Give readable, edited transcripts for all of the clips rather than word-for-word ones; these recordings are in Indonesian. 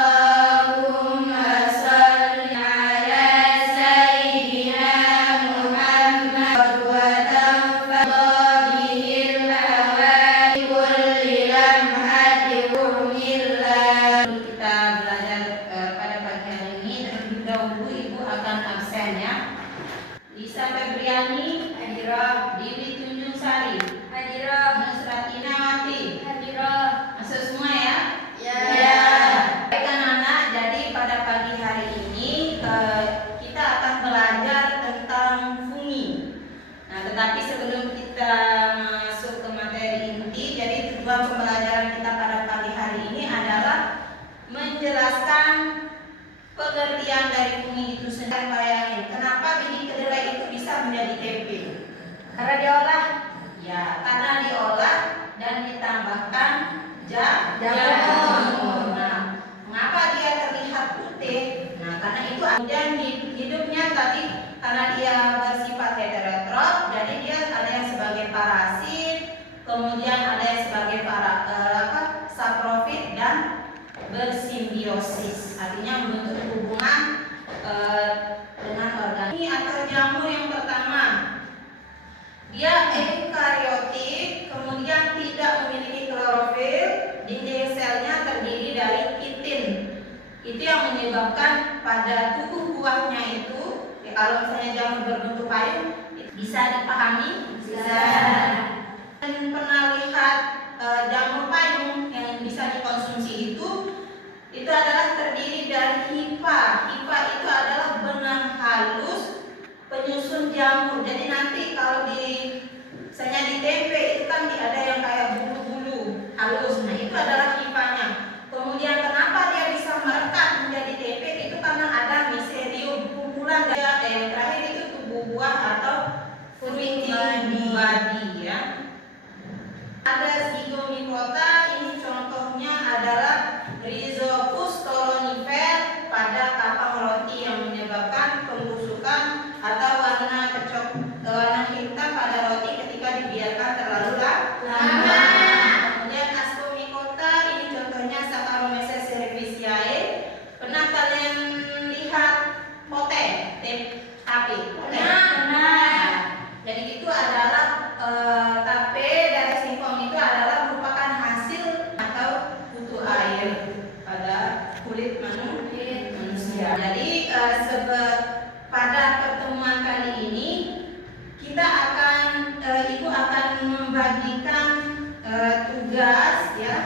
Allahumma sholli ala sayyidina Muhammad wa tanfa'na bihil awali kulli lamhati humillah. Kita belajar pada pagi hari ini. Terlebih dahulu Ibu akan absen ya. Lisa Febriani, hadirah. Dewi Tunjung Sari, hadirah. Nusratina Mati, hadirah. Masuk semua ya? Ya. Baik anak-anak, jadi pada pagi hari ini kita akan belajar tentang fungi. Nah, tetapi sebelum kita masuk ke materi inti, jadi tujuan pembelajaran kita pada pagi hari ini adalah menjelaskan pengertian dari fungi itu sendiri. Bayangin, kenapa biji kedelai itu bisa menjadi tempe? Karena diolah? Ya, karena diolah dan ditambahkan jamur. Nah, mengapa dia terlihat putih? Nah, karena itu kemudian hidupnya tadi karena dia bersifat heterotrof, jadi dia ada yang sebagai parasit, kemudian ada yang sebagai saprofit dan bersimbiosis, artinya membentuk hubungan dengan organisme. Atau jamur yang pertama, dia eukariotik, kemudian tidak memiliki klorofil, dinding selnya terdiri dari kitin. Itu yang menyebabkan pada tubuh buahnya itu, kalau misalnya jamur berbentuk payung, bisa dipahami? Bisa. Dan pernah lihat jamur payung yang bisa dikonsumsi itu adalah terdiri dari hifa. Hifa itu adalah benang halus penyusun jamur. Jadi nanti kalau misalnya di tempe itu kan ada yang kayak bulu-bulu halus. Nah, itu adalah hifanya. Kemudian kenapa dia bisa merekat menjadi tempe? Itu karena ada miselium, kumpulan dari yang terakhir itu tubuh buah atau fruiting body ya. Ada zygomicota, ini contohnya adalah Rhizopus stolonifer pada kapang roti yang menyebabkan pembusukan atau warna hitam pada roti ketika dibiarkan terlalu lama. Kemudian Ascomycota, ini contohnya Saccharomyces cerevisiae. Pernah kalian lihat pote? Tape? Pernah. Jadi itu adalah tape dari singkong itu adalah merupakan hasil atau kutu air pada kulit manusia. Jadi pada pertemuan kali ini kita akan Ibu akan membagikan tugas ya,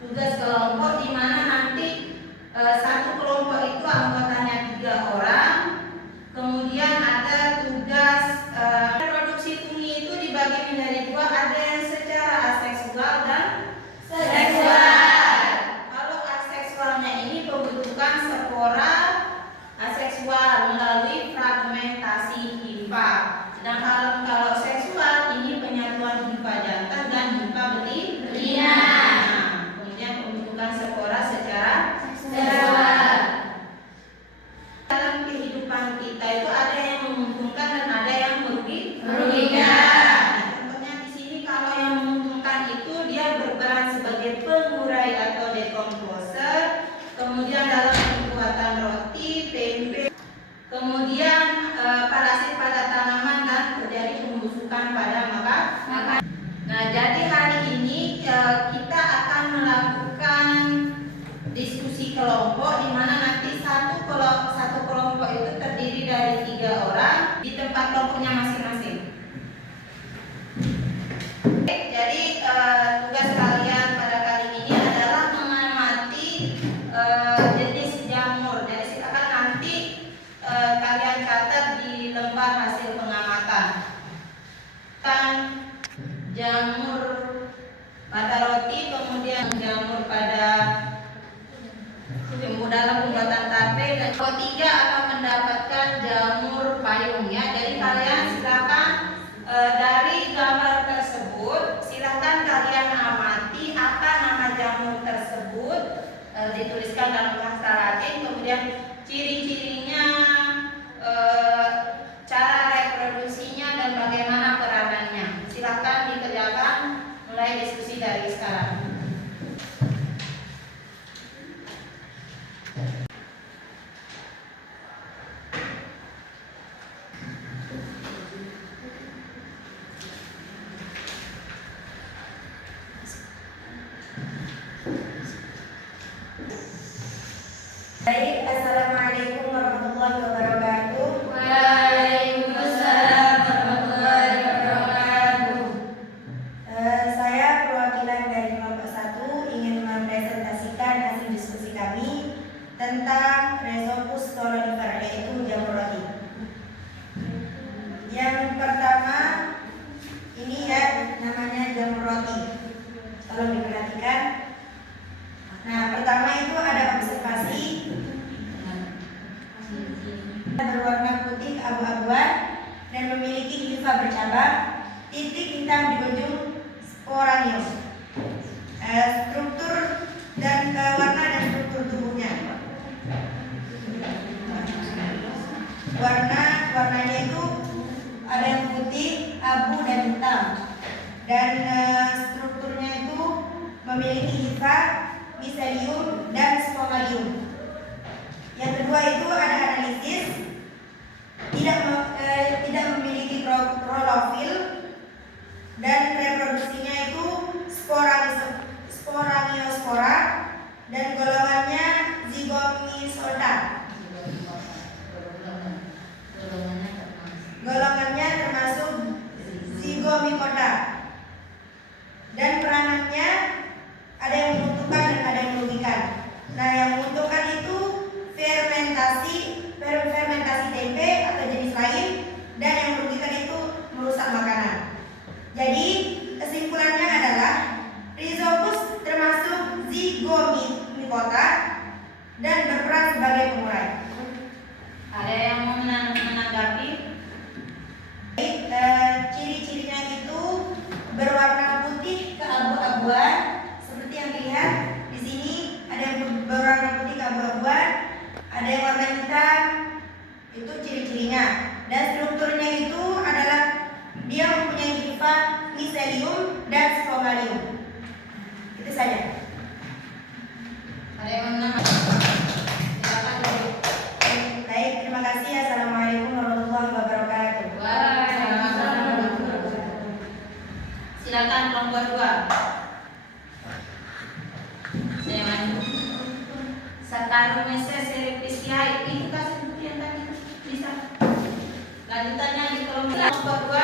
tugas kelompok di mana nanti satu kelompok itu anggotanya 3 orang. Kemudian ada tugas reproduksi fungi itu dibagi menjadi 2, ada yang secara aseksual dan seksual. Kalau aseksualnya ini pembentukan spora aseksual melalui fragmentasi hifa. Sedangkan kalau seksual ini penyatuan hifa jantan dan hifa betina. Nah, kemudian pembentukan spora secara seksual. Dalam kehidupan kita itu ada yang menguntungkan dan ada yang merugikan. Contohnya di sini kalau yang menguntungkan itu dia berperan sebagai pengurai atau dekomposer, kemudian dalam pembuatan roti, tempe, kemudian parasit pada tanaman dan terjadi pembusukan pada makanan. Nah, jadi hari ini kita akan melakukan diskusi kelompok di mana nanti satu kelompok itu terdiri dari 3 orang di tempat kelompoknya masing-masing. Jadi tugas kalian pada kali ini adalah mengamati jenis jamur. Jadi silakan nanti kalian catat di lembar hasil pengamatan. Jamur pada roti, kemudian jamur pada dalam pembuatan tape, dan ketiga akan mendapatkan jamur payung ya. Jadi kalian silakan dari gambar tersebut silakan kalian amati apa nama jamur tersebut, dituliskan dalam bahasa Latin, kemudian ciri-cirinya, cara reproduksinya dan bagaimana peranannya. Silakan dikerjakan, mulai diskusi dari sekarang. tentang Rhizopus stolonifer, yaitu jamur roti. Yang pertama ini ya, namanya jamur roti. Tolong diperhatikan. Nah, pertama itu ada observasi berwarna putih keabu-abuan dan memiliki hifa bercabang, titik hitam di ujung sporanium. Struktur dan warna dan struktur tubuhnya. Warnanya itu ada yang putih, abu dan hitam. Dan strukturnya itu memiliki hifa, miselium dan spomalium. Yang kedua itu ada analisis, tidak memiliki klorofil dan reproduksinya itu sporangiosfora dan golongannya zygomysota. Golongannya termasuk zygomicota. Dan peranannya ada yang menguntungkan dan ada yang merugikan. Nah, yang menguntungkan itu fermentasi tempe atau jenis lain, dan yang merugikan itu merusak makanan. Jadi kesimpulannya adalah Rhizopus termasuk zygomicota dan berperan sebagai pengurai. Ada yang mau menanggapi? Ciri-cirinya itu berwarna putih keabu-abuan, seperti yang dilihat di sini. Ada yang berwarna putih keabu-abuan, ada yang warna hitam. Itu ciri-cirinya. Dan strukturnya itu adalah dia mempunyai hifa, miselium dan spomalium. Itu saja. Ada yang mau menanggapi? Silakan dulu. Baik, terima kasih. Assalamualaikum warahmatullahi wabarakatuh. Silakan kelompok 2. Saya maju. Saccharomyces cerevisiae itu kasih bukti yang tadi bisa. Lanjutannya di kelompok 2.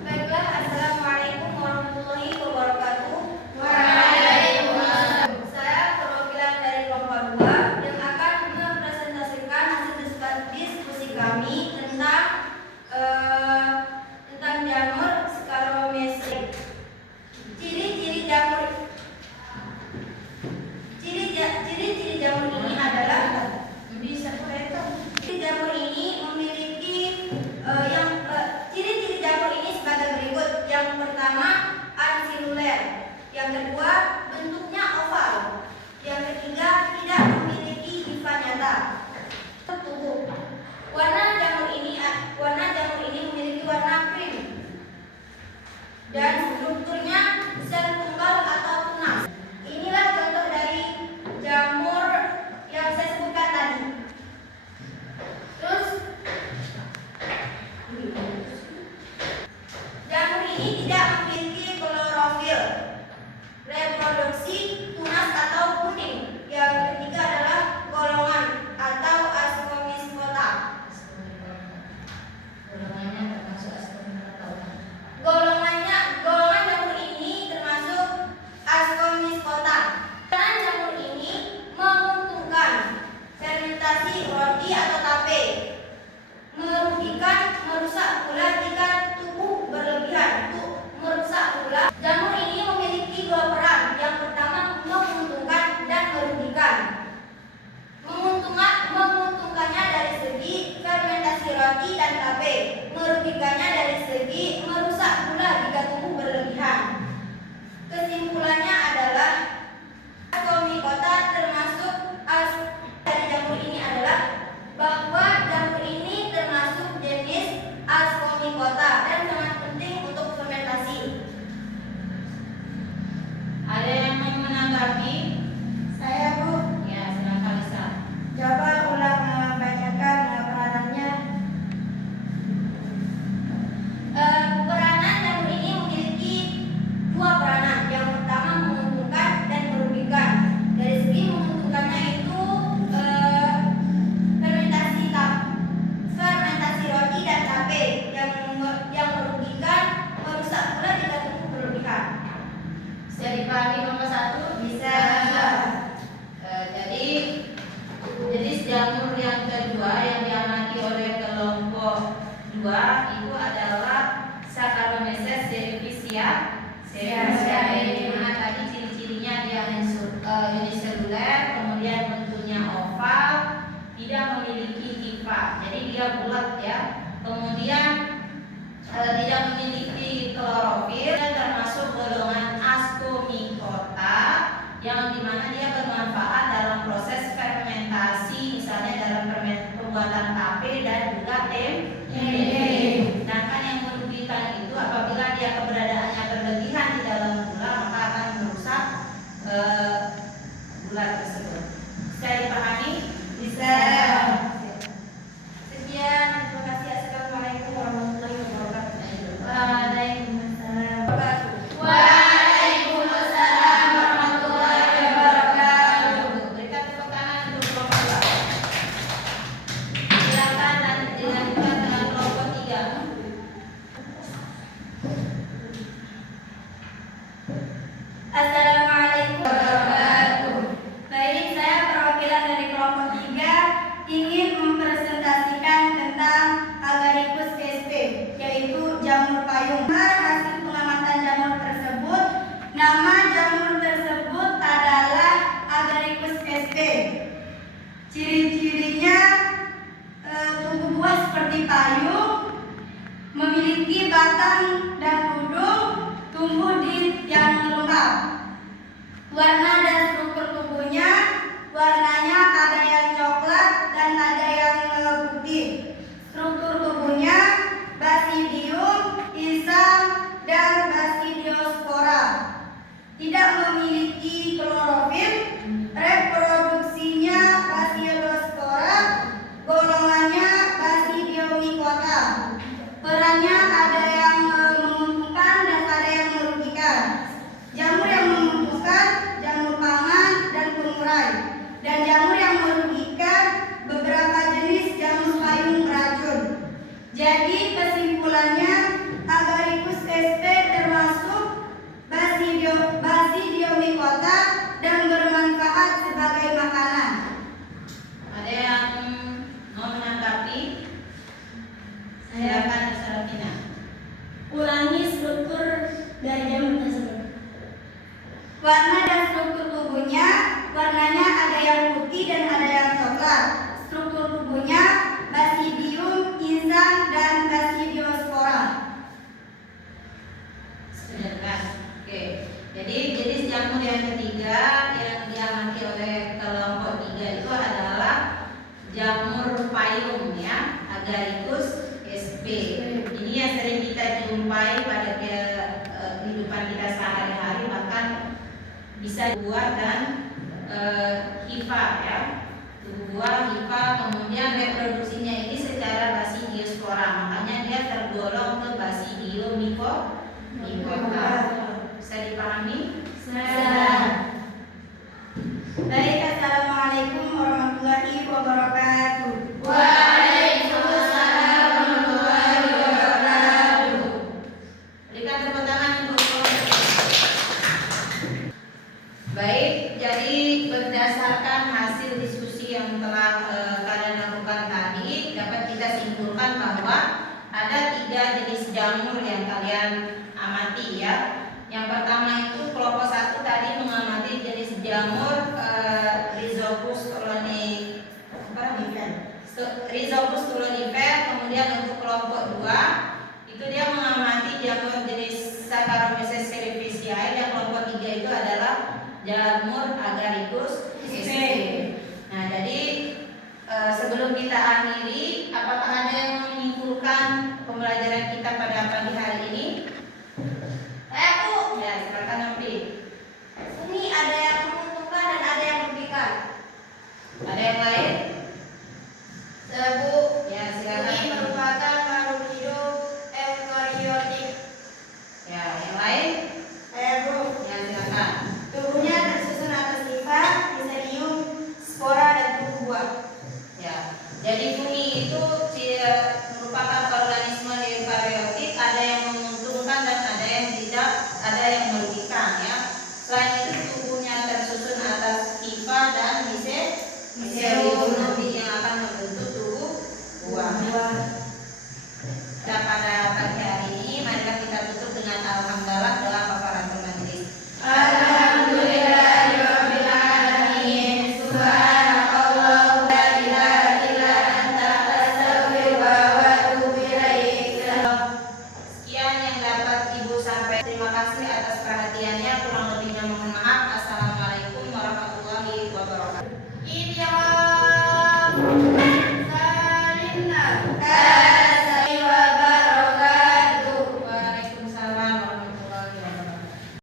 Baiklah, assalamualaikum warahmatullahi wabarakatuh. Waalaikumsalam. Saya perwakilan dari kelompok 2 yang akan mempresentasikan hasil diskusi kami tentang jamur Saccharomyces. Ciri-ciri jamur ini adalah ciri jamur ini memiliki ciri-ciri jamur ini sebagai berikut. Yang pertama, uncellular. Yang kedua, bentuknya oval. Yang ketiga, tidak memiliki hifa nyata. Tubuh. Warna jamur ini memiliki warna krim. Dan strukturnya sel tunggal atau tunas. Inilah contoh dari jamur yang saya sebutkan tadi. Terus jamur ini tidak memiliki klorofil, reproduksi tunas atau kuning. Yang ketiga adalah golongan atau Ascomycota. Golongan jamur ini termasuk Ascomycota. Dan jamur ini menguntungkan fermentasi roti atau tape, merugikan, merusak pula jika tubuh berlebihan. Merusak pula. Jamur ini memiliki dua peran. Yang pertama, di mana tadi ciri-cirinya dia uniseluler, kemudian bentuknya oval, tidak memiliki hifa, jadi dia bulat ya. Kemudian tidak memiliki klorofil dan termasuk golongan Ascomycota yang dimana dia bermanfaat dalam proses fermentasi, misalnya dalam pembuatan tape dan juga tempe. Sedangkan yang merugikan itu apabila dia keberadaannya berlebihan di dalam gula, maka akan merusak gula tersebut. Bisa dipahami? Bisa. Sekian, terima kasih. Assalamualaikum warahmatullahi wabarakatuh. Waalaikumsalam. Waalaikumsalam warahmatullahi wabarakatuh. Berikan tepuk tangan untuk kelompok 2. Silakan dan dilanjutkan dengan kelompok 3. Assalamualaikum warahmatullahi wabarakatuh. Baik, saya perwakilan dari kelompok 3 ingin mempresentasikan tentang Agaricus sp, yaitu jamur payung. Hasil pengamatan jamur tersebut, nama jamur tersebut adalah Agaricus sp. Ciri-cirinya tubuh buah seperti payung, memiliki batang dan tudung, tumbuh di yang lembab. Warna dan struktur tubuhnya, warnanya ada yang coklat dan ada yang putih. Struktur tubuhnya basidium, insang, dan basidiospora. Tidak memiliki klorofil. Reproduksinya basidiospora, golongannya Basidiomycota. Perannya ada yang menguntungkan dan ada yang merugikan. Jamur yang menguntungkan, jamur pangan dan pengurai. Dan jamur yang merugikan, beberapa jenis jamur payung beracun. Jadi kesimpulannya, Agaricus sp termasuk Basidiomycota dan bermanfaat sebagai makanan. Ada yang mau menanggapi? Silakan Sarafina. Ulangi struktur dari jamur tersebut. Warna dan struktur tubuhnya, warnanya ada yang putih dan ada yang coklat. Struktur tubuhnya basidium, insang, dan basidiospora. Sudah jelas. Oke. Jadi jenis jamur yang ketiga yang diamati oleh kelompok 3 itu adalah jamur payung ya, Agaricus sp. Ini yang sering kita jumpai pada kehidupan kita sehari-hari, bahkan bisa buah dan hifa ya. Tubuh buah, hifa, kemudian reproduksinya ini secara basidiospora, makanya dia tergolong ke Basidiomycota. Bisa dipahami? Baik, assalamualaikum warahmatullahi wabarakatuh. Waalaikumsalam warahmatullahi wabarakatuh. Berikan tepuk tangan untuk kelompok. Baik, jadi berdasarkan hasil diskusi yang telah kalian lakukan tadi, dapat kita simpulkan bahwa ada 3 jenis jamur yang kalian amati ya. Yang pertama itu kelompok 1 tadi mengamati jenis jamur Rhizopus stolonifer. Kemudian untuk kelompok 2 itu dia mengamati jamur jenis Saccharomyces cerevisiae. Dan kelompok 3 itu adalah jamur Agaricus sp. Nah, jadi sebelum kita akhiri, apakah ada yang menyimpulkan pembelajaran kita pada pagi hari ini? Ya, silakan Nopi. Ini ada yang menguntungkan dan ada yang merugikan. Ada yang lain? Bu, Ya, silakan. ini merupakan makhluk hidup eukariotik. Ya, yang lain? Bu, Ya, silakan. tubuhnya tersusun atas hifa, miselium, spora, dan tubuh buah. Ya, jadi fungi itu merupakan organisme eukariotik, ada yang menguntungkan dan ada yang tidak, ada yang merugikan ya. Selain itu tubuhnya tersusun atas hifa dan miselium nanti yang akan membentuk tubuh buah. Dan pada pagi hari ini, marilah kita tutup dengan alhamdulillah Ini yang